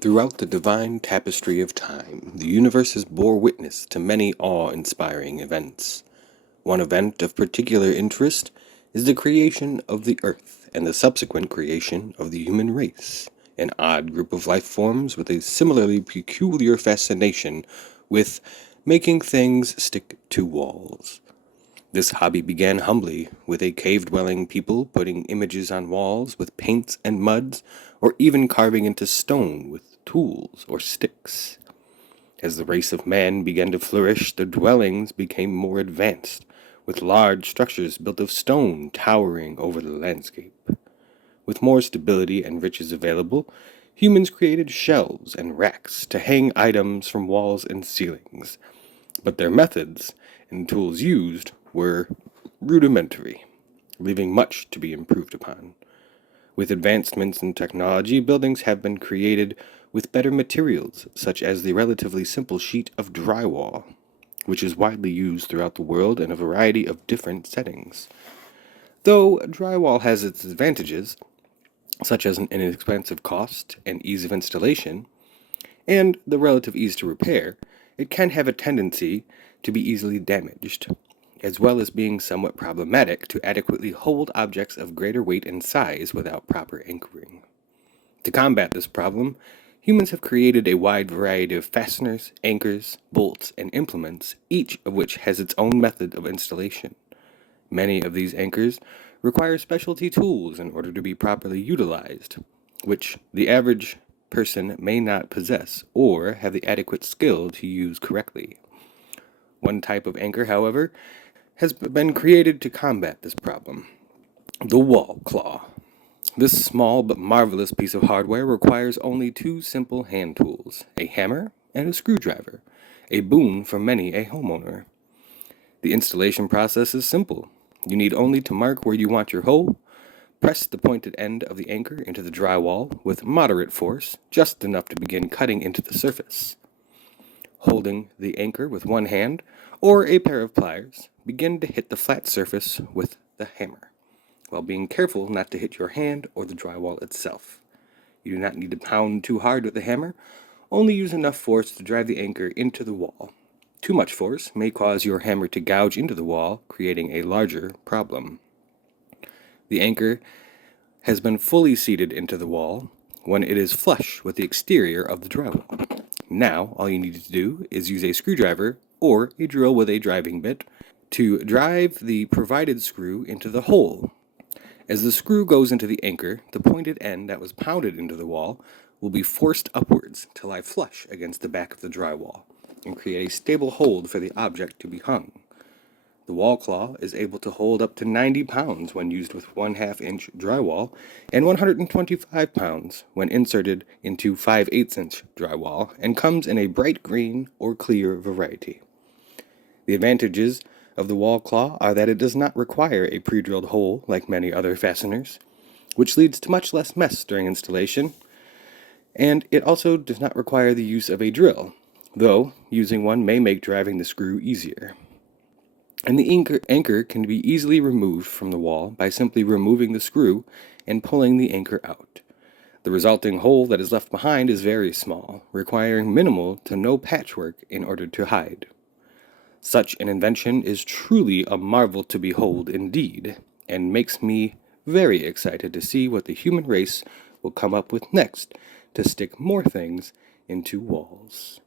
Throughout the divine tapestry of time, the universe has bore witness to many awe-inspiring events. One event of particular interest is the creation of the Earth and the subsequent creation of the human race, an odd group of life forms with a similarly peculiar fascination with making things stick to walls. This hobby began humbly, with a cave-dwelling people putting images on walls with paints and muds, or even carving into stone with tools or sticks. As the race of man began to flourish, the dwellings became more advanced, with large structures built of stone towering over the landscape. With more stability and riches available, humans created shelves and racks to hang items from walls and ceilings, but their methods and tools used were rudimentary, leaving much to be improved upon. With advancements in technology, buildings have been created with better materials, such as the relatively simple sheet of drywall, which is widely used throughout the world in a variety of different settings. Though drywall has its advantages, such as an inexpensive cost and ease of installation, and the relative ease to repair, it can have a tendency to be easily damaged, as well as being somewhat problematic to adequately hold objects of greater weight and size without proper anchoring. To combat this problem, humans have created a wide variety of fasteners, anchors, bolts, and implements, each of which has its own method of installation. Many of these anchors require specialty tools in order to be properly utilized, which the average person may not possess or have the adequate skill to use correctly. One type of anchor, however, has been created to combat this problem: the wall claw. This small but marvelous piece of hardware requires only two simple hand tools, a hammer and a screwdriver, a boon for many a homeowner. The installation process is simple. You need only to mark where you want your hole, press the pointed end of the anchor into the drywall with moderate force, just enough to begin cutting into the surface. Holding the anchor with one hand or a pair of pliers, begin to hit the flat surface with the hammer, while being careful not to hit your hand or the drywall itself. You do not need to pound too hard with the hammer, only use enough force to drive the anchor into the wall. Too much force may cause your hammer to gouge into the wall, creating a larger problem. The anchor has been fully seated into the wall when it is flush with the exterior of the drywall. Now, all you need to do is use a screwdriver or a drill with a driving bit to drive the provided screw into the hole. As the screw goes into the anchor, the pointed end that was pounded into the wall will be forced upwards to lie flush against the back of the drywall and create a stable hold for the object to be hung. The wall claw is able to hold up to 90 pounds when used with 1/2 inch drywall and 125 pounds when inserted into 5/8 inch drywall, and comes in a bright green or clear variety. The advantages of the wall claw are that it does not require a pre-drilled hole like many other fasteners, which leads to much less mess during installation, and it also does not require the use of a drill, though using one may make driving the screw easier. And the anchor can be easily removed from the wall by simply removing the screw and pulling the anchor out. The resulting hole that is left behind is very small, requiring minimal to no patchwork in order to hide. Such an invention is truly a marvel to behold indeed, and makes me very excited to see what the human race will come up with next to stick more things into walls.